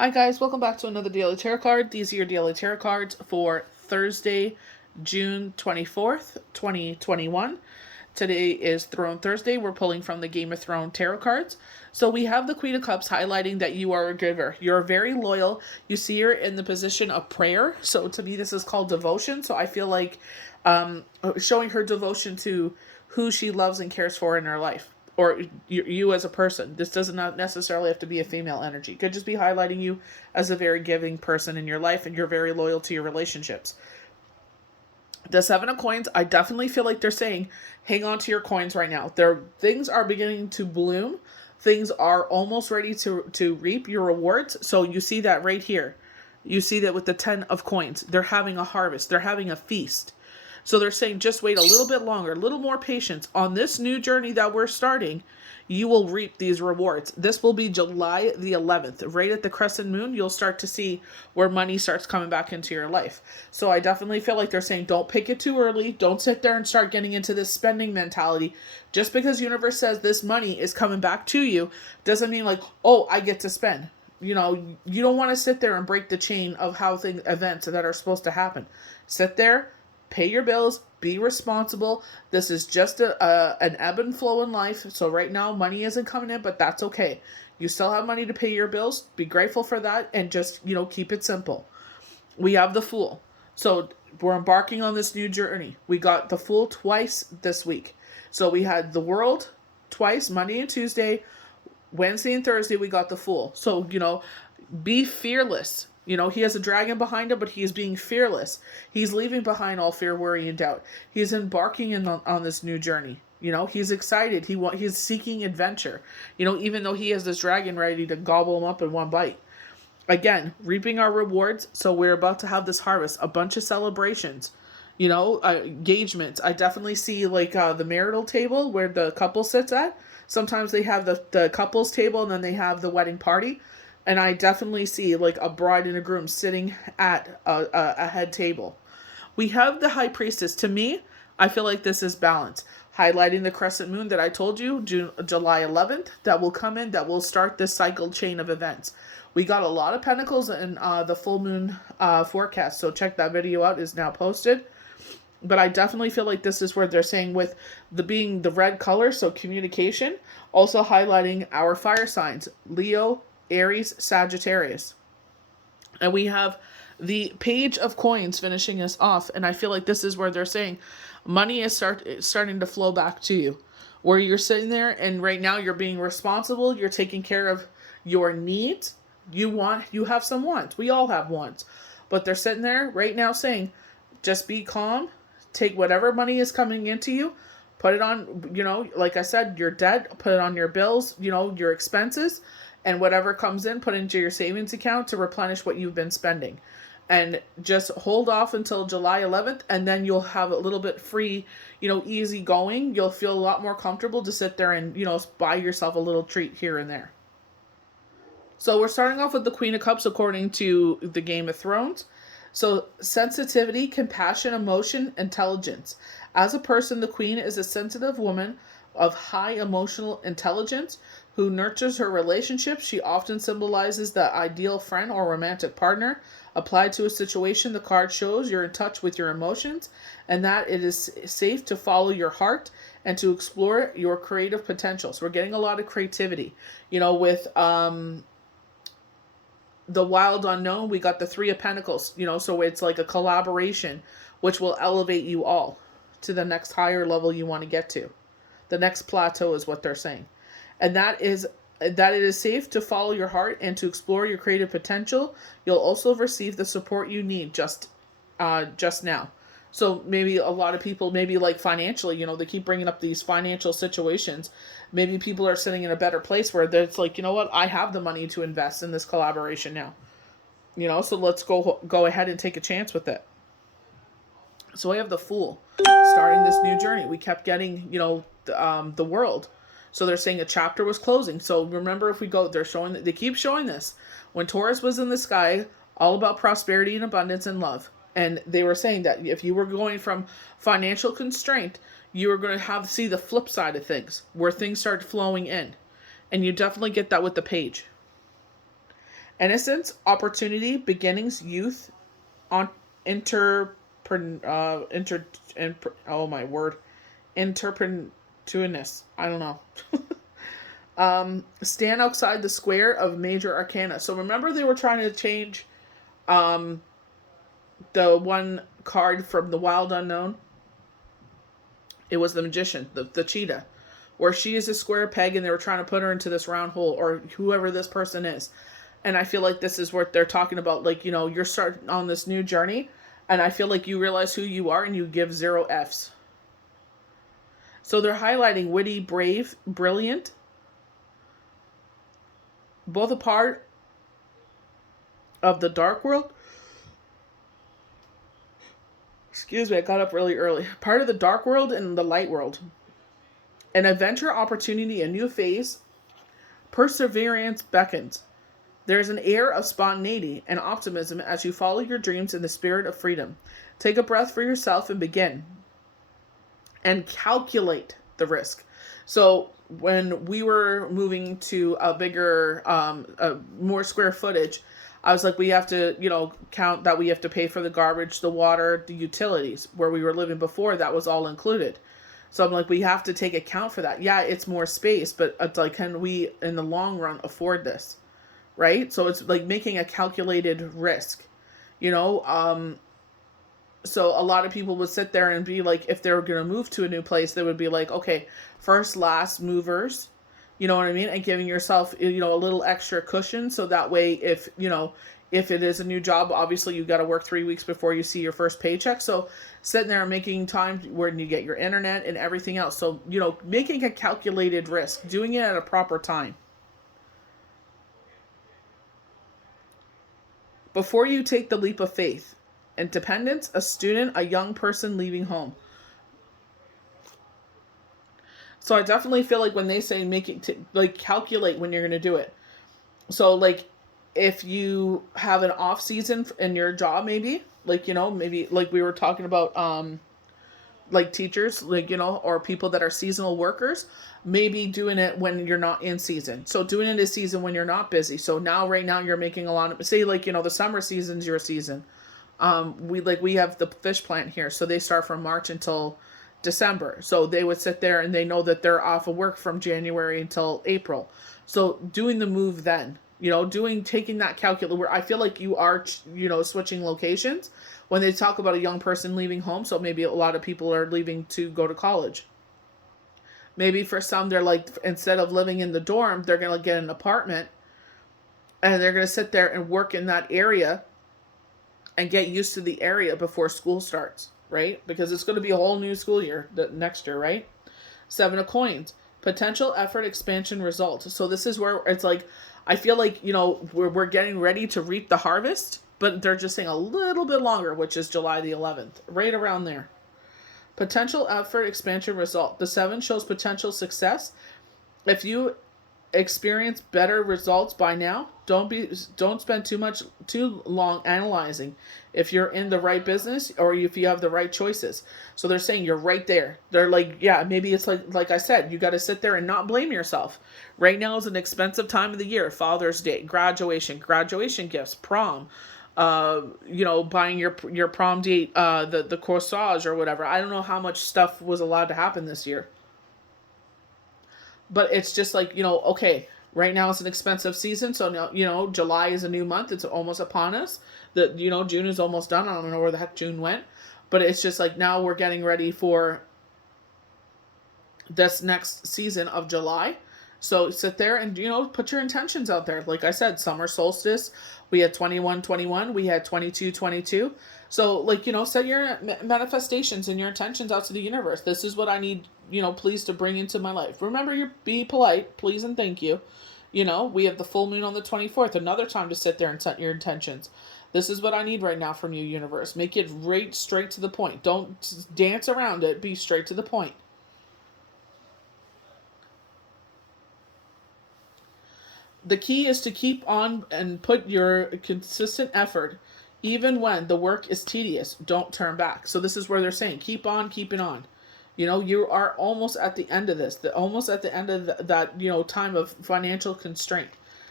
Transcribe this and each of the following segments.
Hi guys, welcome back to another Daily Tarot card. These are your Daily Tarot cards for Thursday, June 24th, 2021. Today is Throne Thursday. We're pulling from the Game of Thrones tarot cards. So we have the Queen of Cups highlighting that you are a giver. You're very loyal. You see her in the position of prayer. So to me, this is called devotion. So I feel like showing her devotion to who she loves and cares for in her life. Or you as a person. This does not necessarily have to be a female energy. It could just be highlighting you as a very giving person in your life, and you're very loyal to your relationships. The Seven of Coins, I definitely feel like they're saying, hang on to your coins right now. Things are beginning to bloom. Things are almost ready to reap your rewards. So you see that right here. You see that with the 10 of Coins. They're having a harvest. They're having a feast. So they're saying just wait a little bit longer, a little more patience. On this new journey that we're starting, you will reap these rewards. This will be July the 11th. Right at the crescent moon, you'll start to see where money starts coming back into your life. So I definitely feel like they're saying don't pick it too early. Don't sit there and start getting into this spending mentality. Just because universe says this money is coming back to you doesn't mean like, oh, I get to spend. You know, you don't want to sit there and break the chain of how events that are supposed to happen. Sit there, pay your bills, be responsible. This is just an ebb and flow in life. So right now, money isn't coming in, but that's okay. You still have money to pay your bills. Be grateful for that and just, keep it simple. We have the Fool. So we're embarking on this new journey. We got the Fool twice this week. So we had the World twice, Monday and Tuesday. Wednesday and Thursday, we got the Fool. So, be fearless. He has a dragon behind him, but he is being fearless. He's leaving behind all fear, worry, and doubt. He's embarking on this new journey. He's excited. He's seeking adventure. Even though he has this dragon ready to gobble him up in one bite. Again, reaping our rewards. So we're about to have this harvest. A bunch of celebrations. Engagements. I definitely see the marital table where the couple sits at. Sometimes they have the couples table and then they have the wedding party. And I definitely see a bride and a groom sitting at a head table. We have the High Priestess. To me, I feel like this is balance. Highlighting the crescent moon that I told you, July 11th, that will come in, that will start this cycle chain of events. We got a lot of pentacles in the full moon forecast. So check that video out. It's now posted. But I definitely feel like this is where they're saying with being the red color, so communication, also highlighting our fire signs, Leo, Aries, Sagittarius. And we have the Page of Coins finishing us off. And I feel like this is where they're saying money is starting to flow back to you. Where you're sitting there and right now you're being responsible. You're taking care of your needs. You have some wants. We all have wants. But they're sitting there right now saying, just be calm. Take whatever money is coming into you. Put it on, like I said, your debt. Put it on your bills, your expenses. And whatever comes in, put into your savings account to replenish what you've been spending. And just hold off until July 11th, and then you'll have a little bit free, easy going. You'll feel a lot more comfortable to sit there and, buy yourself a little treat here and there. So we're starting off with the Queen of Cups according to the Game of Thrones. So sensitivity, compassion, emotion, intelligence. As a person, the Queen is a sensitive woman of high emotional intelligence who nurtures her relationships. She often symbolizes the ideal friend or romantic partner. Applied to a situation, the card shows you're in touch with your emotions and that it is safe to follow your heart and to explore your creative potential. So we're getting a lot of creativity. With the Wild Unknown, we got the Three of Pentacles. So it's like a collaboration which will elevate you all to the next higher level you want to get to. The next plateau is what they're saying. And that is that it is safe to follow your heart and to explore your creative potential. You'll also receive the support you need just now. So maybe a lot of people, maybe financially, they keep bringing up these financial situations. Maybe people are sitting in a better place where it's like, you know what, I have the money to invest in this collaboration now. So let's go ahead and take a chance with it. So I have the Fool starting this new journey. We kept getting, the World. So they're saying a chapter was closing. So remember, if we go, they keep showing this. When Taurus was in the sky, all about prosperity and abundance and love. And they were saying that if you were going from financial constraint, you were going to see the flip side of things, where things start flowing in. And you definitely get that with the Page. Innocence, opportunity, beginnings, youth, on oh my word, interpretuinous. I don't know. Stand outside the square of major arcana. So remember they were trying to change the one card from the Wild Unknown. It was the magician, the cheetah, where she is a square peg and they were trying to put her into this round hole, or whoever this person is. And I feel like this is what they're talking about. Like, you're starting on this new journey, and I feel like you realize who you are and you give 0 Fs. So they're highlighting witty, brave, brilliant, both a part of the dark world. Excuse me, I got up really early. Part of the dark world and the light world. An adventure, opportunity, a new phase. Perseverance beckons. There is an air of spontaneity and optimism as you follow your dreams in the spirit of freedom. Take a breath for yourself and begin. And calculate the risk. So when we were moving to a bigger, more square footage, I was like, we have to, count that we have to pay for the garbage, the water, the utilities. Where we were living before, that was all included. So I'm like, we have to take account for that. Yeah, it's more space, but it's like, can we, in the long run, afford this? Right? So it's like making a calculated risk, So a lot of people would sit there and be like, if they were going to move to a new place, they would be like, okay, first, last movers, you know what I mean? And giving yourself, a little extra cushion. So that way, if it is a new job, obviously you got to work 3 weeks before you see your first paycheck. So sitting there and making time where you get your internet and everything else. So, making a calculated risk, doing it at a proper time. Before you take the leap of faith. Independence, a student, a young person leaving home. So I definitely feel like when they say calculate when you're going to do it. So like if you have an off season in your job, maybe maybe like we were talking about, like teachers, or people that are seasonal workers, maybe doing it when you're not in season. So doing it this season when you're not busy. So right now you're making a lot of, say the summer season's your season. We have the fish plant here, so they start from March until December. So they would sit there and they know that they're off of work from January until April. So doing the move then, taking that calculate where I feel like you are, switching locations when they talk about a young person leaving home. So maybe a lot of people are leaving to go to college. Maybe for some, they're like, instead of living in the dorm, they're going to get an apartment and they're going to sit there and work in that area and get used to the area before school starts, right? Because it's going to be a whole new school year next year, right? 7 of coins, potential, effort, expansion, result. So this is where it's like, I feel like, we're getting ready to reap the harvest, but they're just saying a little bit longer, which is July the 11th, right around there. Potential, effort, expansion, result. The 7 shows potential success. If you experience better results by now, don't spend too long analyzing if you're in the right business or if you have the right choices. So they're saying you're right there. They're like, yeah, maybe it's like I said, you got to sit there and not blame yourself. Right now is an expensive time of the year. Father's Day, graduation gifts, prom, buying your prom date, the corsage or whatever. I don't know how much stuff was allowed to happen this year. But it's just like, okay, right now it's an expensive season. So now, July is a new month. It's almost upon us. June is almost done. I don't know where the heck June went. But it's just like now we're getting ready for this next season of July. So sit there and, put your intentions out there. Like I said, summer solstice, we had 21-21, we had 22-22. So set your manifestations and your intentions out to the universe. This is what I need, please to bring into my life. Remember, be polite, please and thank you. We have the full moon on the 24th, another time to sit there and set your intentions. This is what I need right now from you, universe. Make it right straight to the point. Don't dance around it. Be straight to the point. The key is to keep on and put your consistent effort, even when the work is tedious. Don't turn back. So this is where they're saying, keep on keeping on. You are almost at the end of this, almost at the end of that, time of financial constraint.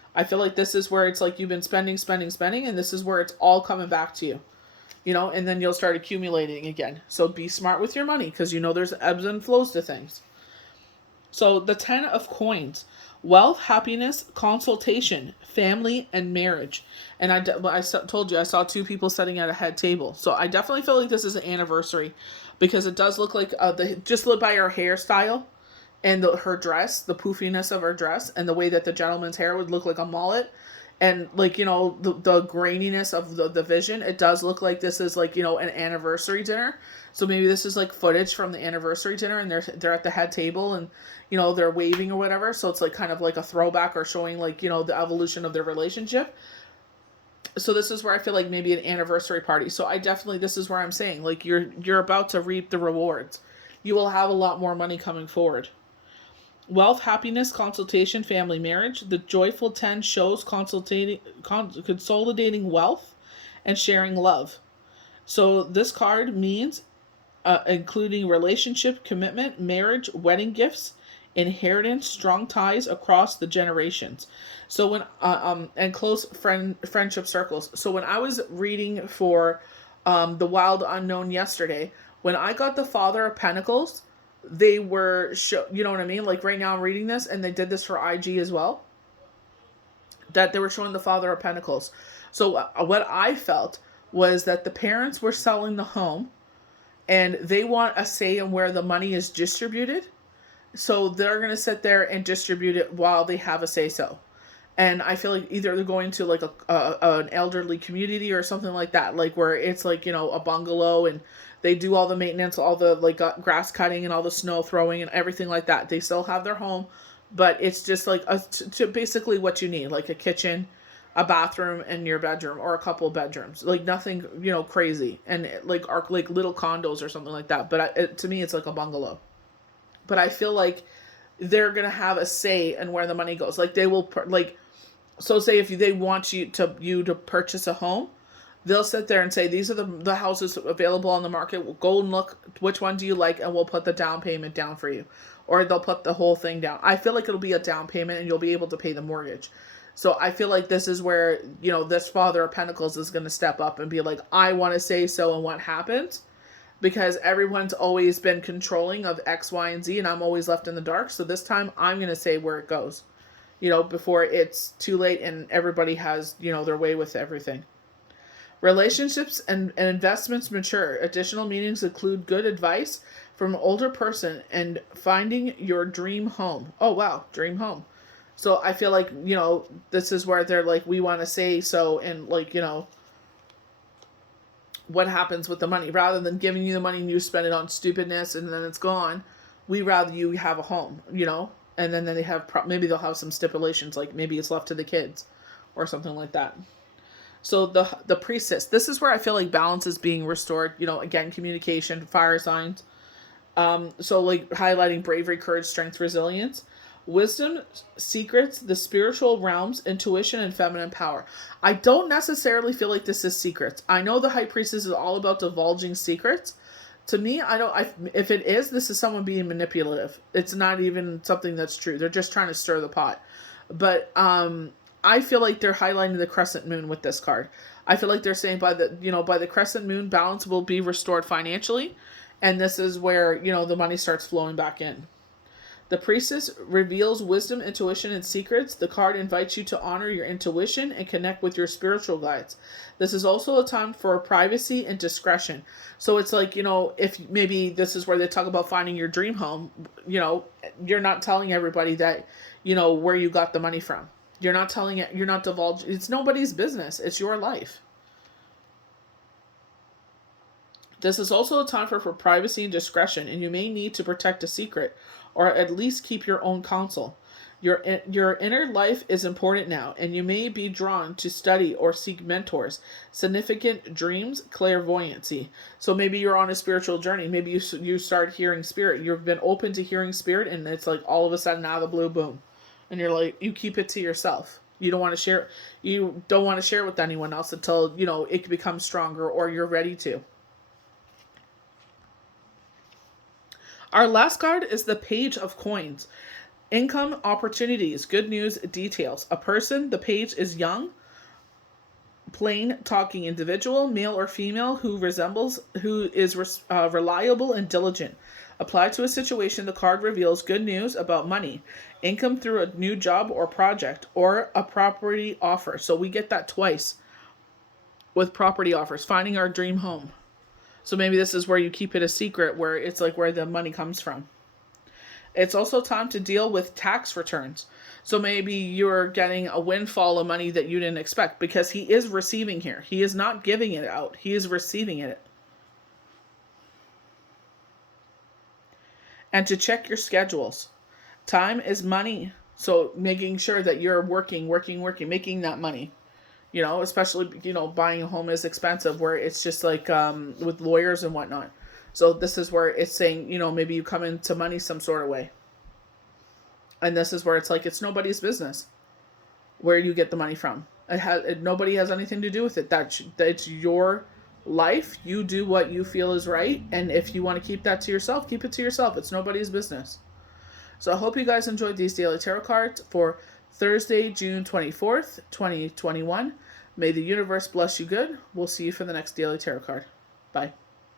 I feel like this is where it's like you've been spending, spending, spending, and this is where it's all coming back to you. And then you'll start accumulating again. So be smart with your money because there's ebbs and flows to things. So the 10 of coins: wealth, happiness, consultation, family, and marriage. And I told you, I saw two people sitting at a head table. So I definitely feel like this is an anniversary because it does look like, just look by her hairstyle and her dress, the poofiness of her dress, and the way that the gentleman's hair would look like a mullet. And like, the graininess of the vision, it does look like this is like, an anniversary dinner. So maybe this is like footage from the anniversary dinner and they're at the head table and, they're waving or whatever. So it's like kind of like a throwback or showing like, the evolution of their relationship. So this is where I feel like maybe an anniversary party. So this is where I'm saying like you're about to reap the rewards. You will have a lot more money coming forward. Wealth, happiness, consultation, family, marriage. The joyful 10 shows consolidating wealth and sharing love. So this card means including relationship, commitment, marriage, wedding gifts, inheritance, strong ties across the generations. So when and close friendship circles. So when I was reading for the Wild Unknown yesterday, when I got the Father of Pentacles, they were you know what I mean? Like right now I'm reading this, and they did this for IG as well. That they were showing the Father of Pentacles. So what I felt was that the parents were selling the home, and they want a say in where the money is distributed. So they're going to sit there and distribute it while they have a say so. And I feel like either they're going to like an elderly community or something like that, like where it's like, a bungalow, and they do all the maintenance, all the like grass cutting and all the snow throwing and everything like that. They still have their home, but it's just like to basically what you need, like a kitchen, a bathroom, and your bedroom, or a couple of bedrooms, like nothing, crazy, and like little condos or something like that. But to me, it's like a bungalow. But I feel like they're gonna have a say in where the money goes. Like they will so say if they want you to purchase a home, they'll sit there and say, these are the houses available on the market. We'll go and look, which one do you like, and we'll put the down payment down for you. Or they'll put the whole thing down. I feel like it'll be a down payment and you'll be able to pay the mortgage. So I feel like this is where, this Father of Pentacles is going to step up and be like, I want to say so and what happens. Because everyone's always been controlling of X, Y, and Z, and I'm always left in the dark. So this time I'm going to say where it goes, before it's too late and everybody has, their way with everything. Relationships and investments mature. Additional meanings include good advice from an older person and finding your dream home. Oh, wow. Dream home. So I feel like, this is where they're like, we want to say so, and like, what happens with the money. Rather than giving you the money and you spend it on stupidness and then it's gone, we rather you have a home, and then they have, maybe they'll have some stipulations, like maybe it's left to the kids or something like that. So the priestess, this is where I feel like balance is being restored. Again, communication, fire signs. So like highlighting bravery, courage, strength, resilience, wisdom, secrets, the spiritual realms, intuition, and feminine power. I don't necessarily feel like this is secrets. I know the High Priestess is all about divulging secrets. To me, if it is, this is someone being manipulative. It's not even something that's true. They're just trying to stir the pot. But I feel like they're highlighting the crescent moon with this card. I feel like they're saying by the crescent moon, balance will be restored financially. And this is where, the money starts flowing back in. The priestess reveals wisdom, intuition, and secrets. The card invites you to honor your intuition and connect with your spiritual guides. This is also a time for privacy and discretion. So it's like, if maybe this is where they talk about finding your dream home, you're not telling everybody that, where you got the money from. You're not telling it, you're not divulging. It's nobody's business. It's your life. This is also a time for privacy and discretion, and you may need to protect a secret or at least keep your own counsel. Your inner life is important now, and you may be drawn to study or seek mentors, significant dreams, clairvoyancy. So maybe you're on a spiritual journey. Maybe you start hearing spirit. You've been open to hearing spirit, and it's like all of a sudden out of the blue, boom. And you're like, you keep it to yourself. You don't want to share. You don't want to share with anyone else until, it becomes stronger or you're ready to. Our last card is the Page of Coins. Income opportunities, good news, details. A person, the page is young, plain talking individual, male or female, who is reliable and diligent. Applied to a situation, the card reveals good news about money, income through a new job or project, or a property offer. So we get that twice with property offers, finding our dream home. So maybe this is where you keep it a secret, where it's like where the money comes from. It's also time to deal with tax returns. So maybe you're getting a windfall of money that you didn't expect, because he is receiving here. He is not giving it out. He is receiving it. And to check your schedules. Time is money. So making sure that you're working, making that money. Especially, buying a home is expensive, where it's just like with lawyers and whatnot. So this is where it's saying, maybe you come into money some sort of way. And this is where it's like, it's nobody's business where you get the money from. Nobody has anything to do with it. That's your life. You do what you feel is right. And if you want to keep that to yourself, keep it to yourself. It's nobody's business. So I hope you guys enjoyed these daily tarot cards for Thursday, June 24th, 2021. May the universe bless you good. We'll see you for the next daily tarot card. Bye.